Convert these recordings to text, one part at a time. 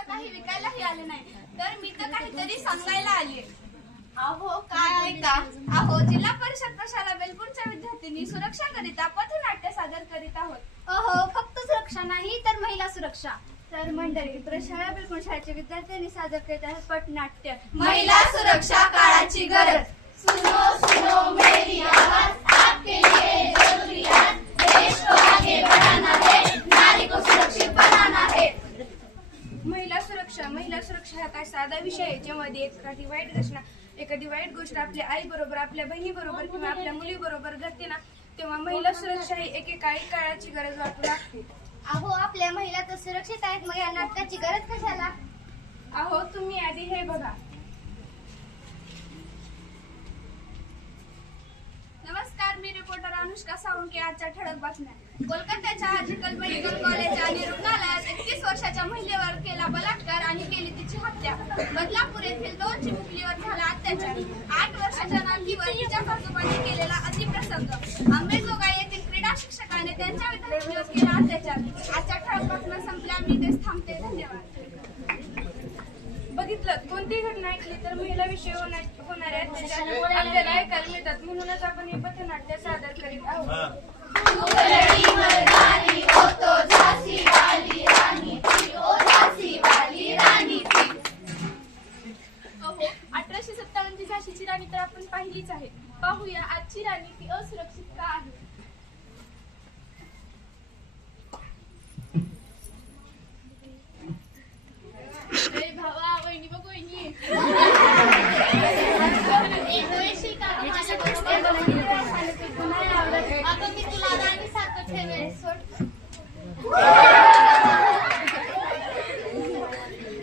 तर काही विकायलाही आले नाही, तर मी तर काहीतरी सांगायला आली. अहो काय ऐका. अहो, जिल्हा परिषद प्रशाला बेलपूरच्या विद्यार्थिनी सुरक्षाकरिता पथनाट्य सादर करीत आहोत. अहो, फक्त सुरक्षा नाही तर महिला सुरक्षा. तर मंडळी, प्रशाला बेलपूर शाळेचे विद्यार्थ्यांनी सादर करीत आहेत पथनाट्य महिला सुरक्षा काळाची गरज. सुनो सुनो मेरी आवाज, आपके लिए जरूरियात, देश को आगे बढ़ाना है, नारी को सुरक्षित बनाना है. महिला सुरक्षा हा काय साधा विषय आहे, ज्यामध्ये एखादी वाईट गोष्ट आपल्या आई बरोबर, आपल्या बहिणी बरोबर किंवा आपल्या मुली बरोबर घडते ना, तेव्हा महिला सुरक्षा ही एकेकाळी काळाची गरज वाटू लागते. अहो, आपल्या महिला तर सुरक्षित आहेत, मग या नाटकाची गरज कशाला? अहो, तुम्ही आधी हे बघा. नमस्कार, मी रिपोर्टर अनुष्का साळुंके. आजच्या ठळक बातम्या. कोलकात्याच्या हाजीकल मेडिकल कॉलेज आणि रुग्णालयात 31 वर्षाच्या महिलेवर केला बलात्कार आणि केली तिची हत्या. बदलापूर येथील 2 चिमुकलीवर झाला अत्याचार. 8 वर्षाच्या नातीवर तिच्या सासूबाईने केलेला अतिप्रसंग. अंबेजोगाई येथील क्रीडा शिक्षकाने त्यांच्या विद्यार्थिनीवर केला अत्याचार. आजच्या ठळक बातम्या संपल्या. मी तेच थांबते. धन्यवाद. बघितलं, कोणतीही घटना ऐकली तर महिलाविषयी होणारे अत्याचार आपल्याला ऐकायला मिळतात. म्हणूनच आपण हे पथनाट्य सादर करीत आहोत. तू लड़ी मर्दानी, ओ तो झांसी वाली रानी थी, ओ झांसी वाली रानी थी. अहो, 1857 ची झाशीची राणी तर आपण पाहिलीच आहे. पाहूया आजची राणी ती असुरक्षित का आहे. भावा, वहिनी बघ, वहिनी. अगं मी तुला राणी सारखं ठेवेल.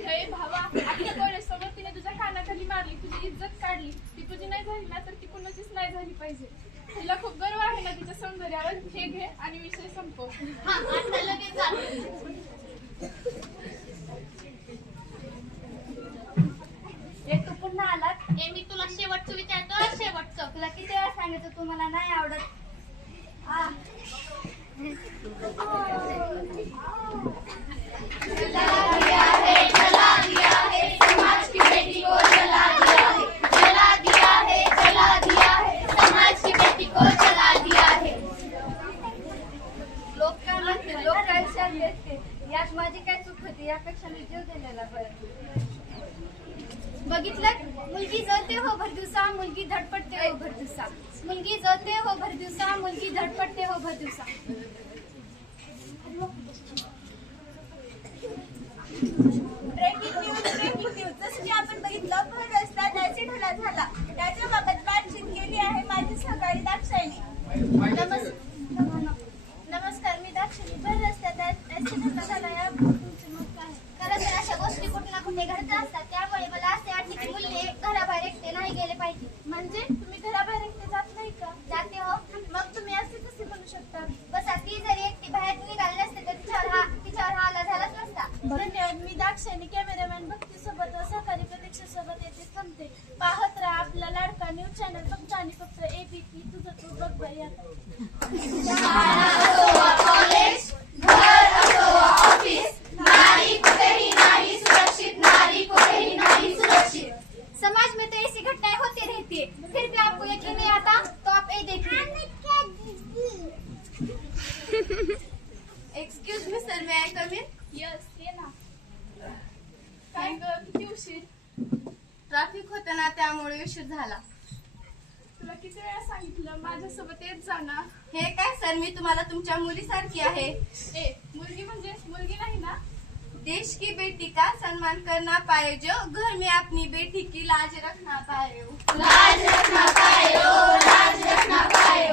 हे भावा, आपल्या डोळ्यासमोर तिने तुझ्या कानाखाली मारली, तुझी इज्जत काढली. ती तुझी नाही झाली ना, तर ती कुणाचीच नाही झाली पाहिजे. तिला खूप गर्व आहे ना तिच्या सौंदर्यावर. हे घे आणि विषय संपव. हा, आता लगेच जातो. तू पुन्हा आलात. हे मी तुला शेवटचं विचारतो, शेवटचं. तुला किती वेळा सांगायचं तू मला नाही आवडत. जला दिया है समाज की बेटी को, जला दिया है, जला दिया है, जला दिया है समाज की बेटी को, जला दिया है. लोक काय म्हणते, लोक काय विचार देते, यात माझी काय चूक होती? यापेक्षा मी जीव दिलेला बरं. बघितलं, मुलगी जळते हो भरदिवसा, मुलगी धडपडते हो भरदिवसा. मुलगी जळते हो भरदिवसा, मुलगी धडपडते हो भरदिवसा. Breaking news. जसं की आपण बघितलं, भर रस्ता ऍसिड हल्ला झाला. त्याच्याबाबत बातचीत केली आहे माझी सहकारी दाक्षायणी. नमस्कार, मी दाक्षायणी. भर रस्त्यात ऍसिड हल्ला झाला, या तुमचे मत काय आहे? खरं तर अशा गोष्टी कुठे ना कुठे घडत असतात. त्यामुळे मला असे वाटते की मुले घराबाहेर एकटे नाही गेले पाहिजे. म्हणजे तुम्ही घराबाहेर एकटे जात नाही का? जाते हो. मग तुम्ही असे कसे म्हणू शकता? बस ती जरी एकटी बाहेर निघाली नसते तर तिच्यावर हा आला झालाच नसता. धन्यवाद. मी दाक्षायणी कॅमेरामॅन भक्ती सोबत व सहकारी प्रतीक्षा सोबत येथे थांबते. पाहत राहा आपला लाडका न्यूज चॅनल फक्त आणि फक्त ABP. तुझं तू बघ बाई आता. कॉलेज, घर असो ऑफिस, नारी कुठेही नाही सुरक्षित, नारी कुठेही नाही सुरक्षित. समाज में तो ऐसी घटनाएं होती रहती है, फिर भी आपको यकीन नहीं आता तो आप ये देखिए. Excuse me sir, may I come in? Yes, ये ना. काय ग, किती उशीर? ट्रॅफिक होतं ना, त्यामुळे उशीर झाला. तुला किती वेळा सांगितलं माझ्यासोबत येत जा ना. हे काय सर, मी तुम्हाला तुमच्या मुलीसारखी आहे. ए, मुलगी म्हणजे मुलगी नाही ना. देश की बेटी का सम्मान करना पाए जो, घर में अपनी बेटी की लाज रखना पाए. लाज रखना पाए, लाज रखना पाए,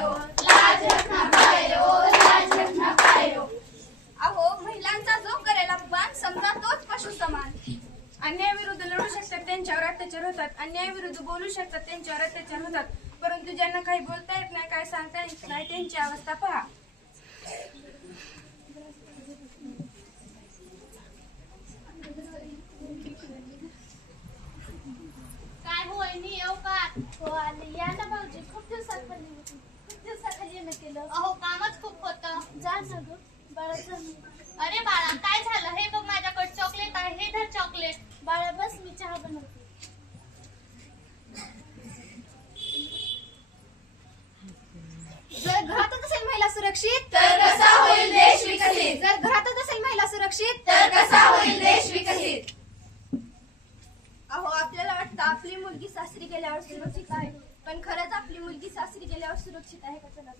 लाज रखना पाए, लाज रखना पाए. अहो, महिलांचा जो करेल अपमान समजा तोच पशु समान. अन्यायाविरुद्ध लढू शकतात त्यांच्यावर अत्याचार होतात, अन्यायाविरुद्ध बोलू शकतात त्यांच्यावर अत्याचार होतात. परंतु ज्यांना काही बोलता येत नाही, काय सांगता येत नाही, त्यांची अवस्था पहा. काय हो वहिनी, येऊ का? हो आले. या ना भाऊजी, खूप दिवसाखाली होती. खूप दिवसाखाली येणं केलं. अहो कामच खूप होतं. जा ना ग बाळा, जा. अरे बाळा, काय झालं? हे बघ माझ्याकडे चॉकलेट आहे, हे धर चॉकलेट. बाळा बस, मी चहा बनवते. जर घरातच असेल महिला सुरक्षित तर कसा होईल देश विकसित? जर घरातच असेल महिला सुरक्षित तर कसा होईल देश विकसित? अहो आपल्याला वाटतं आपली मुलगी सासरी गेल्यावर सुरक्षित आहे, पण खरंच आपली मुलगी सासरी गेल्यावर सुरक्षित आहे का? चला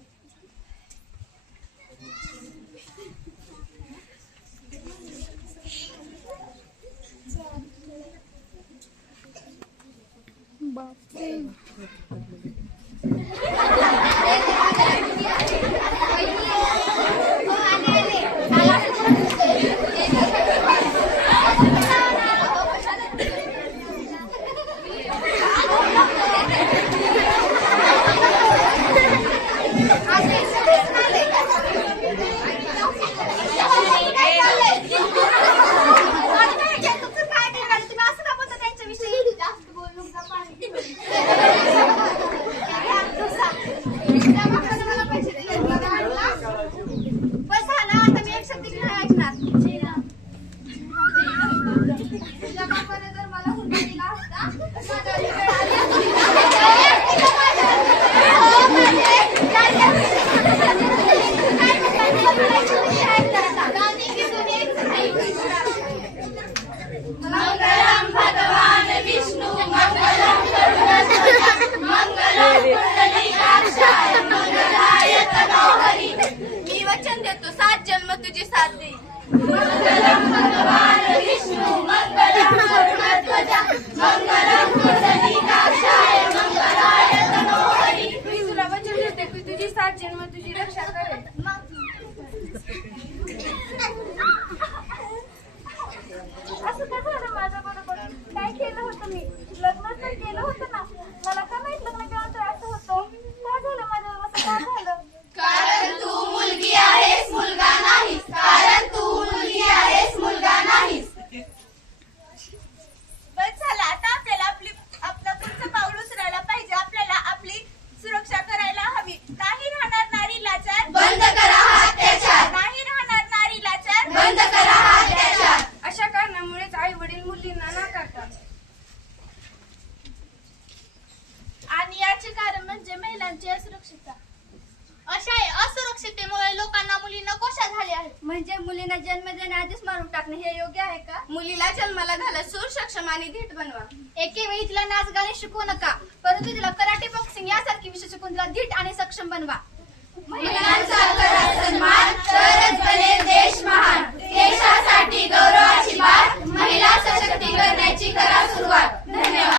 मंगलम भगवान विष्णू मंगलम गरुडध्वज मंगलम पुंडलीकाक्षाय मंगलाय तनोहरी. मी वचन देतो 7 जन्म तुझी साथ देईल. मंगलम भगवान विष्णू मंगलम गरुडध्वज मंगलम पुंडलीकाक्षाय मंगलाय तनोहरी. मी तुला वचन देते की तुझी 7 जन्म तुझी रक्षा करेल. असं काय झालं माझ्या बरोबर? काय केलं होतं मी? लग्न तर केलं होतं ना. मला का माहित लग्न केल्यानंतर असं होतं? काय झालं माझ्या बरोबर? काय झालं? कारण तू मुलगी आहेस, मुलगा नाहीस. कारण तू मुलगी आहेस, मुलगा नाहीस. बस झालं, आता आपल्याला आपलं पुढचं पाऊल उचलायला पाहिजे. आपल्याला आपली सुरक्षा करायला हवी. नाही राहणार नारी लाचार, बंद करा हा अत्याचार. नाही राहणार नारी लाचार, बंद करा हा अत्याचार. अशा कारणामुळेच आई वडील मुलींना नाकारतात. आणि याचे कारण म्हणजे महिलांची असुरक्षितता. अशा असुरक्षिततेमुळे लोकांना मुली नकोशा झाल्या आहेत. म्हणजे मुलींना जन्म देण्याआधीच मारून टाकणे हे योग्य आहे का? मुलीला जन्माला घाला, सूर सक्षम आणि धीट बनवा. एके वेळी तिला नाच गाणे शिकवू नका, परंतु तिला कराटे, बॉक्सिंग यासारखे विषय शिकून तिला धीट आणि सक्षम बनवा. महिलांचा करा सन्मान, तरच बनेल देश महान. देशासाठी गौरवाची बात